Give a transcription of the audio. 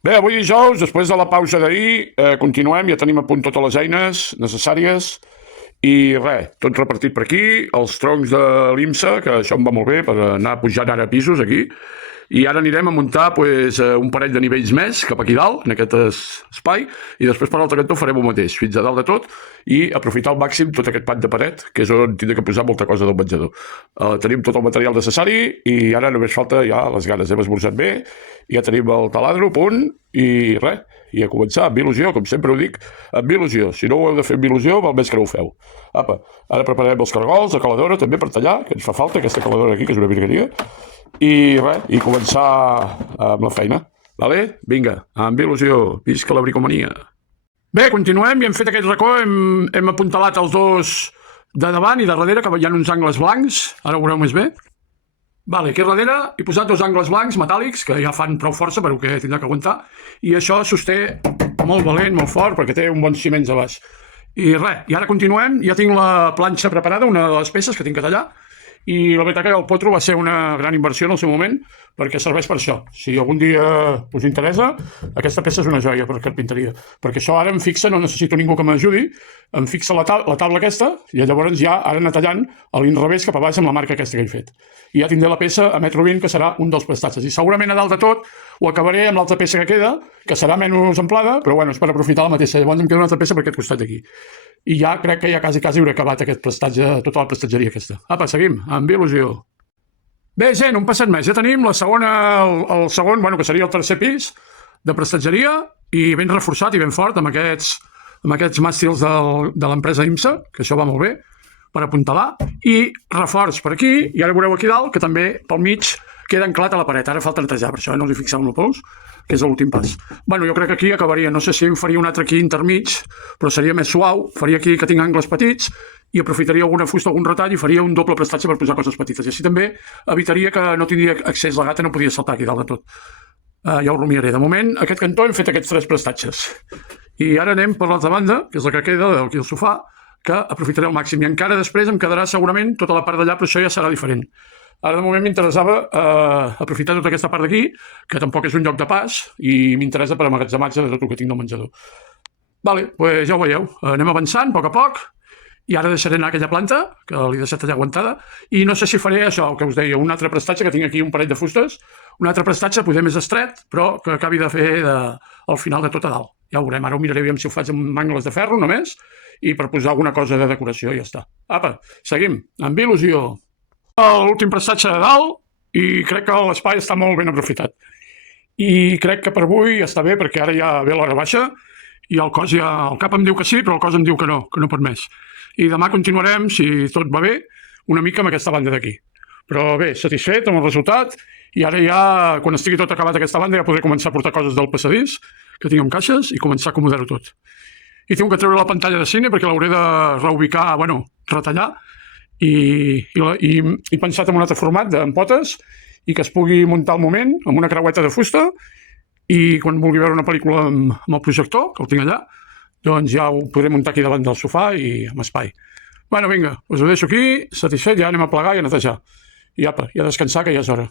Bé, avui dijous, després de la pausa d'ahir, continuem, ja tenim a punt totes les eines necessàries i res, tot repartit per aquí, els troncs de l'IMSA, que això em va molt bé per anar pujant ara pisos aquí, i ara anirem a muntar pues, un parell de nivells més cap aquí dalt, en aquest espai, i després per l'altre cantó farem el mateix, fins a dalt de tot, i aprofitar al màxim tot aquest pat de paret, que és on tindré que posar molta cosa del menjador. Tenim tot el material necessari i ara només falta ja les ganes. Hem esmorzat bé, ja tenim el taladro a punt i res, i a començar amb il·lusió, com sempre ho dic, amb il·lusió. Si no ho heu de fer amb il·lusió, val més que no ho feu. Apa, ara prepararem els cargols, la caladora també per tallar, que ens fa falta aquesta caladora aquí, que és una virgueria, i res, i començar amb la feina. Vale? Vinga, amb il·lusió, visca la bricomania. Bé, continuem i hem fet aquest racó, hem apuntalat els dos de davant i de darrere, que hi ha uns angles blancs, ara ho veureu més bé. Vale, aquí darrere he posat dos angles blancs metàl·lics que ja fan prou força per que tindrà que aguantar i això sosté molt valent, molt fort, perquè té un bon ciment a baix. I res, i ara continuem, ja tinc la planxa preparada, una de les peces que tinc que tallar, i la veritat que el potro va ser una gran inversió en el seu moment perquè serveix per això. Si algun dia us interessa, aquesta peça és una joia per carpinteria, perquè això ara em fixa, no necessito ningú que m'ajudi, em fixa la taula aquesta i llavors ja ara anar tallant a l'inrevés cap a baix amb la marca aquesta que he fet. I ja tindré la peça a 1,20 m, que serà un dels prestatges. I segurament a dalt de tot ho acabaré amb l'altra peça que queda, que serà menys amplada, però bueno, és per aprofitar la mateixa. Llavors em queda una altra peça per aquest costat d'aquí. I ja crec que ja quasi hauré acabat aquest prestatge, tota la prestatgeria aquesta. Apa, seguim, amb il·lusió. Bé, gent, un passet més. Ja tenim la segona, el segon, bueno, que seria el tercer pis de prestatgeria i ben reforçat i ben fort amb aquests màstils de l'empresa IMSA, que això va molt bé, per apuntalar, i reforç per aquí, i ara veureu aquí dalt, que també pel mig queda anclat a la paret. Ara falta netejar, per això no li fixeu el pols, que és l'últim pas. Bueno, jo crec que aquí acabaria, no sé si em faria un altre aquí intermig, però seria més suau, faria aquí que tinc angles petits, i aprofitaria alguna fusta, algun retall, i faria un doble prestatge per posar coses petites. I així també evitaria que no tindria accés, la gata no podia saltar aquí dalt de tot. Ja ho rumiaré. De moment, aquest cantó hem fet aquests 3 prestatges. I ara anem per l'altra banda, que és la que queda d'aquí al sofà, que aprofitaré al màxim. I encara després em quedarà segurament tota la part d'allà, però això ja serà diferent. Ara de moment m'interessava aprofitar tota aquesta part d'aquí, que tampoc és un lloc de pas, i m'interessa per emmagatzematge de tot el que tinc del menjador. Vale, doncs ja ho veieu. Anem avançant a poc, i ara deixaré anar aquella planta, que l'he deixat allà aguantada, i no sé si faré això, que us deia, un altre prestatge, que tinc aquí un parell de fustes, un altre prestatge, poder més estret, però que acabi de fer al final de tot a dalt. Ja ho veurem, ara ho miraré aviam si ho faig amb angles de ferro només, i per posar alguna cosa de decoració, ja està. Apa, seguim, amb il·lusió. L'últim prestatge de dalt, i crec que l'espai està molt ben aprofitat. I crec que per avui està bé, perquè ara ja ve l'hora baixa, i el cos ja, el cap em diu que sí, però el cos em diu que no pot més. I demà continuarem, si tot va bé, una mica amb aquesta banda d'aquí. Però bé, satisfet amb el resultat, i ara ja, quan estigui tot acabat aquesta banda, ja podré començar a portar coses del passadís, que tinc en caixes, i començar a acomodar-ho tot. I tinc que treure la pantalla de cine, perquè l'hauré de reubicar, bueno, retallar, i pensat en un altre format, en potes, i que es pugui muntar al moment, amb una creueta de fusta, i quan vulgui veure una pel·lícula amb el projector, que el tinc allà, doncs ja ho podré muntar aquí davant del sofà i amb espai. Bueno, vinga, us ho deixo aquí, satisfet, ja anem a plegar i a netejar. I apa, i a descansar, que ja és hora.